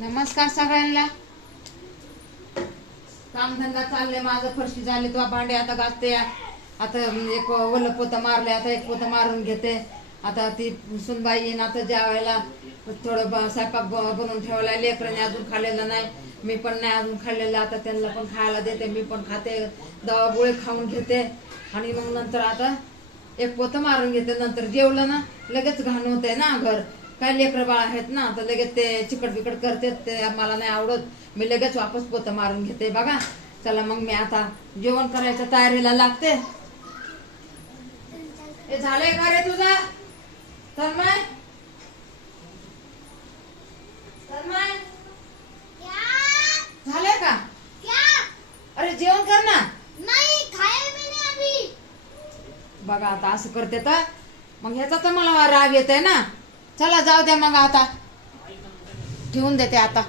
नमस्कार सगळ्यांना. कामधंदा चालले माझं. फरशी झाली तो भांडे आता घासते. आता एक ओलं पोतं मारले, आता एक पोतं मारून घेते. आता ती सुनबाई येईन आता जेवायला. थोडं स्वयंपाक बनवून ठेवला. लेकरांनी अजून खाल्लेलं नाही, मी पण नाही अजून खाल्लेलं. आता त्यांना पण खायला देते, मी पण खाते. दवा गोळी खाऊन घेते आणि मग नंतर आता एक पोतं मारून घेते. नंतर जेवलं ना लगेच घाण होतंय ना घर. काय लेकरं बाळ आहेत ना, तर लगेच ते चिकट बिकट करते, ते मला नाही आवडत. मी लगेच वापस पोतं मारून घेते. बघा चला मग मी आता जेवण करायच्या तयारीला लागते. हे झालंय का रे तुझा तन्मय? तन्मय झालंय का? अरे जेवण कर ना. नहीं खाया मैंने अभी. बघा आता असं करते तर मग ह्याचा तर मला राग येत आहे ना. चला जाऊ द्या मग, आता ठेवून देते आता.